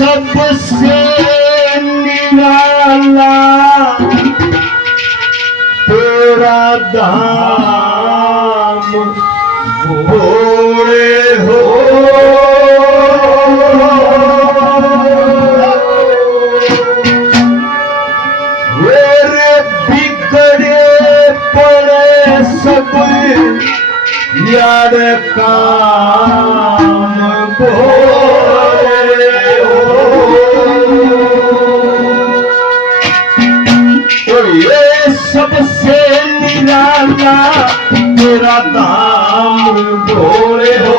सबसे निराला तेरा धाम भोले हो। मेरे बिगड़े पड़े सब यार काम भोले हो। ये सबसे निराला तेरा धाम भोले हो।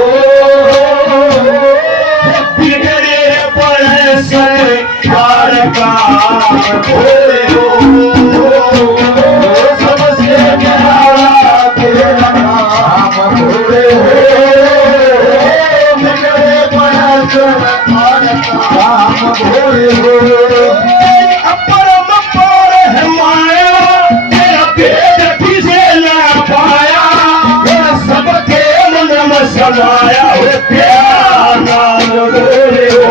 बिगड़े पड़े सब यार काम भोले हो। सबसे निराला तेरा धाम भोले हो। बिगड़े पड़े सब यार काम भोले हो। अपरम पर है माया तेरा भेद किसे ना पाया। सबके मन में समाया हो प्यार नाम भोले हो।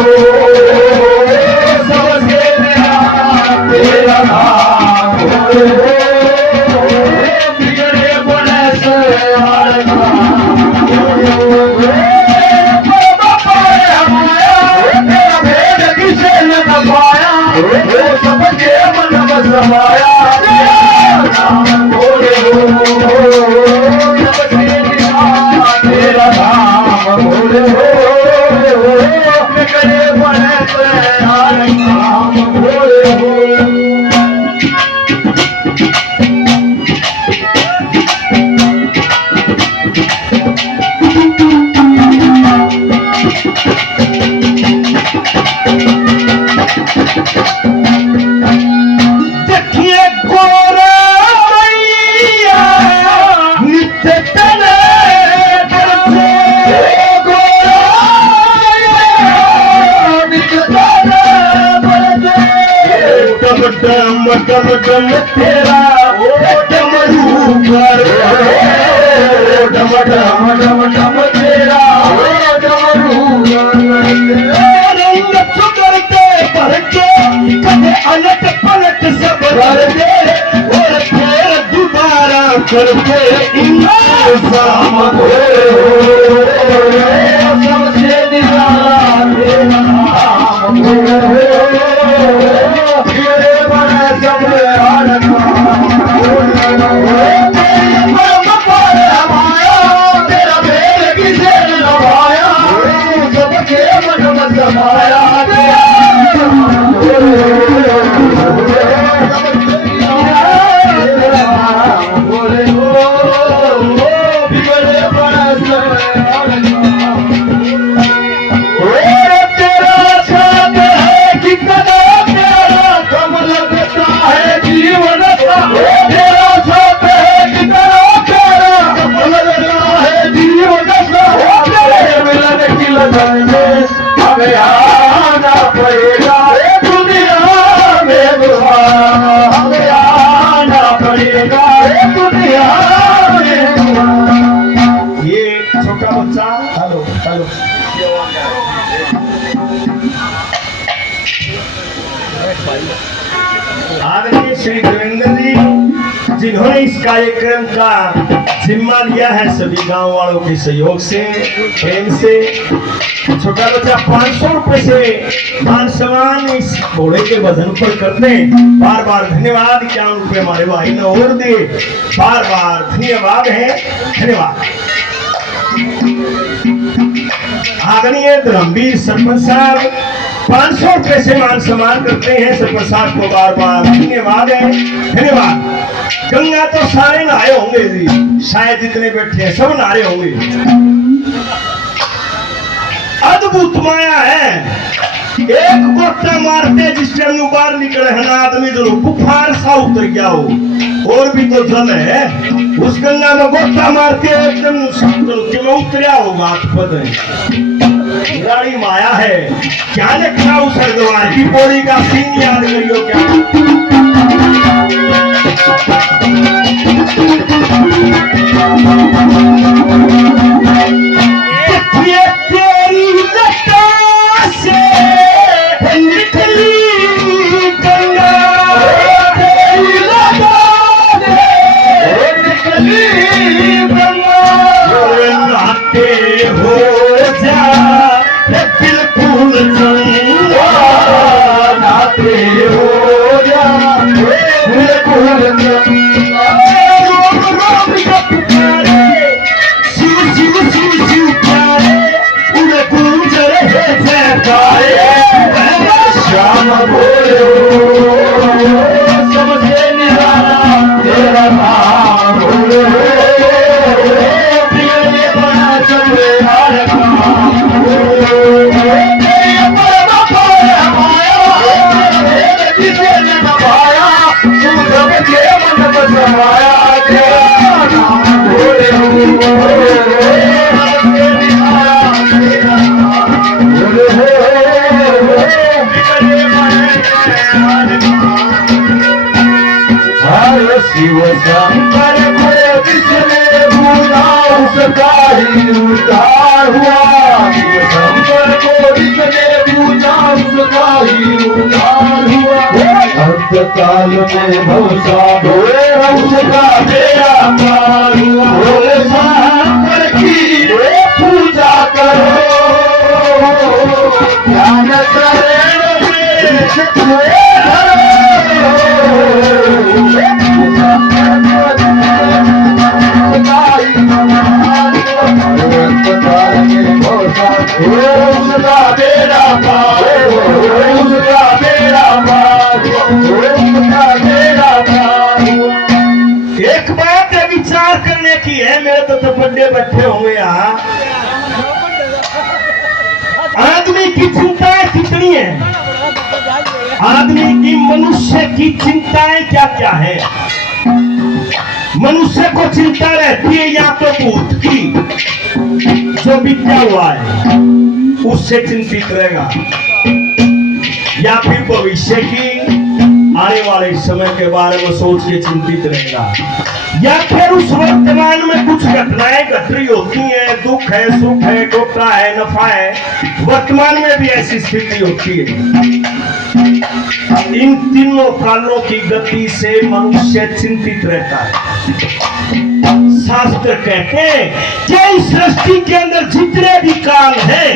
सबसे निराला तेरा नाम भोले हो। बिगड़े पड़े सब यार काम भोले हो। अपरम पर है माया तेरा भेद किसे न पाया। सबके मन में समाया नाम भोले हो। सबसे निराला तेरा नाम भोले हो। बिगड़े पड़े सब यार काम भोले हो। देखिए गोरा मैया नित्य तले करते। गोरा मैया नित्य तले करते। डम डम डम डम तेरा डमरू कर। डम डम डम डम तेरा डमरू रंग सुधरते भरते कदे अलट पलट सब भर दे। और फिर दोबारा करके इंतजाम भोले हो। सबसे निराला तेरा नाम भोले हो। बिगड़े पड़े सब यार काम भोले हो। परम पर है माया तेरा भेद किसे न पाया। सबके मन में समाया भोले हो। सबसे निराला तेरा नाम भोले हो। बिगड़े पड़े सब यार काम भोले हो। तेरा साथ है कितना प्यारा कम लगता है जीवन का। तेरा साथ है कितना प्यारा कम लगता है जीवन का। तेरे मिलन की लगन में हमें आना पड़ेगा दुनिया में दुबारा। हमें आना पड़ेगा दुनिया में दुबारा। ये छोटा बच्चा हेलो हेलो आदरणीय श्री देवेंद्र जी जिन्होंने इस कार्यक्रम का जिम्मा लिया है सभी गांव वालों के सहयोग से प्रेम से। छोटा बच्चा 500 रुपए से मान सम्मान इस घोड़े के वजन पर करते हैं। बार बार धन्यवाद। 51 रुपए हमारे भाई ने और दे। बार बार धन्यवाद है। धन्यवाद। आदरणीय धर्मवीर सरपंच साहब 500 रुपए से मान सम्मान करते हैं। सरपंच साहब को बार बार धन्यवाद है। धन्यवाद। गंगा तो सारे नहाए होंगे जी, शायद जितने बैठे हैं सब नहाए होंगे। अद्भुत माया है। एक गोता मारते जिस टाइम बाहर निकले है ना आदमी जो बुखार सा उतर गया हो। और भी तो जल है उस गंगा में गोता मार के एकदम में उतरिया होगा। रानी माया है क्या लिखा उस हरिद्वार की पौड़ी का सीन याद करियो क्या। सबके मन में समाया तेरा नाम भोले शिव शंकर को जिसने पूजा उसका ही उद्धार हुआ। शिव शंकर को जिसने पूजा उसका ही उद्धार हुआ। अंतकाल में भवसा ढोए उसका बेड़ा पार हुआ। भोले शंकर की पूजा करो ध्यान एक बात है विचार करने की है। मेरे तो बड़े बैठे होंगे यहाँ। आदमी की चिंताएं कितनी है? आदमी की मनुष्य की चिंताएं क्या क्या है? मनुष्य को चिंता रहती है या तो भूत की जो बीता हुआ है उससे चिंतित रहेगा, या फिर भविष्य की आने वाले समय के बारे में सोच के चिंतित रहेगा, या फिर उस वर्तमान में कुछ घटनाएं घट रही होती हैं, दुख है, सुख है, घोटा है, नफा है, वर्तमान में भी ऐसी स्थिति होती है। इन तीनों कालों की गति से मनुष्य चिंतित रहता है। शास्त्र कहते हैं कि इस सृष्टि के अंदर जितने भी काल हैं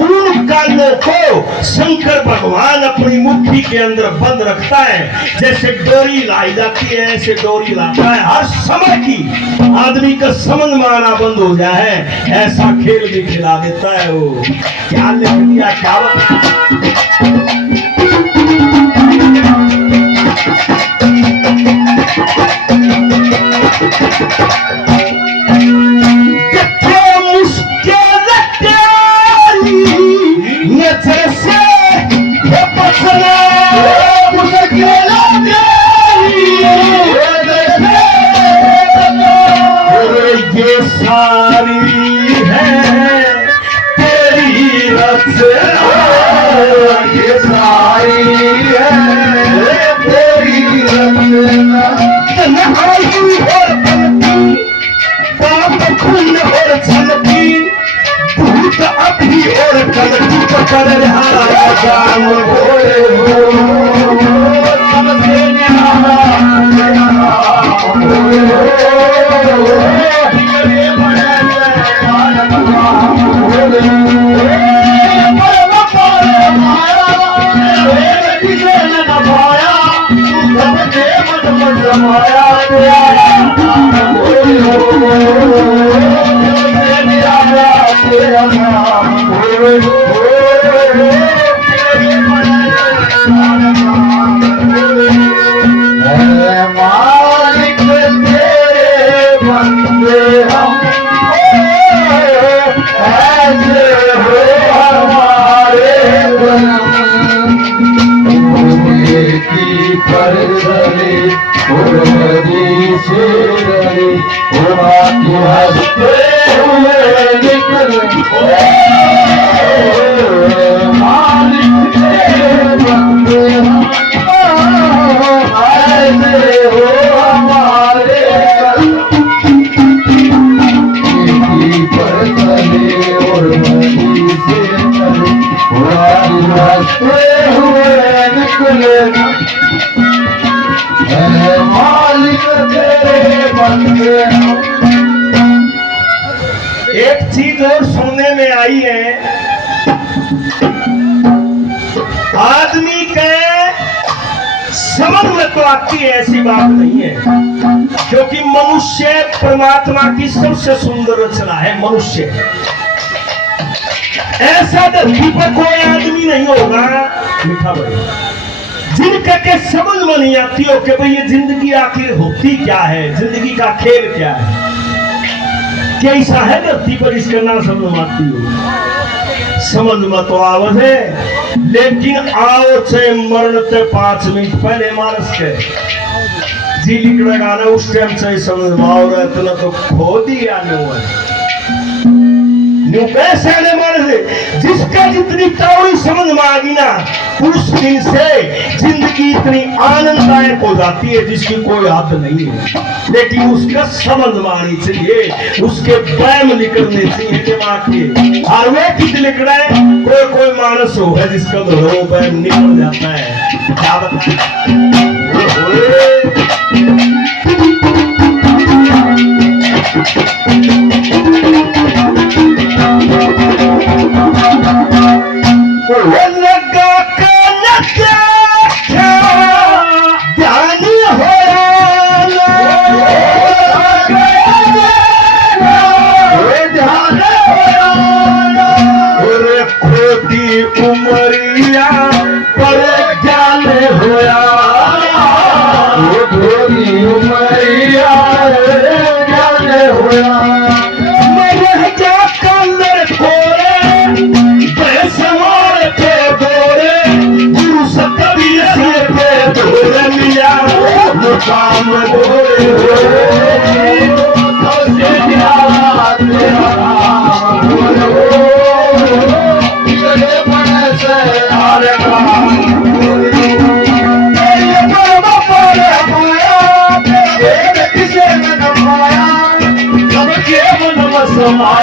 उन कालों को शंकर भगवान अपनी मुट्ठी के अंदर बंद रखता है। जैसे डोरी लाई जाती है ऐसे डोरी लाता है। हर समय की आदमी का समझ में आना बंद हो जाए ऐसा खेल भी खिला देता है। वो क्या लिख दिया क्या एक चीज और सुनने में आई है। आदमी के समझ में तो आती है ऐसी बात नहीं है, क्योंकि मनुष्य परमात्मा की सबसे सुंदर रचना है। मनुष्य ऐसा धरती पर कोई आदमी नहीं होगा मीठा भाई जिनका के समझ में नहीं आती हो कि भाई ये जिंदगी आखिर होती क्या है, जिंदगी का खेल क्या है, कैसा है धरती पर, इसका ना समझ में आती हो। समझ में तो आवत है, लेकिन आओ से मरण से 5 मिनट पहले मानस के जी लिखना ना उस टाइम से समझ में आ रहा है तो खो दिया न्यू कैसे आने माने से जिसका जितनी तावड़ी समझ में आ गई ना उस दिन से जिंदगी इतनी आनंददायक हो जाती है जिसकी कोई हद नहीं है। लेकिन उसका समझ में आनी चाहिए, उसके बैम निकलने चाहिए दिमाग के। और वे कित लिखना है कोई कोई मानस हो है जिसका तो बैम निकल जाता है। क्या बताएं लगा ध्यान हो खोटी उमरिया पर ज्ञान होया खोटी उमरिया ज्ञान होया मर जा कलर थोड़े सवार के दोरे गुरु सतबीर के दोरे मिया मुकाम दोरे समाया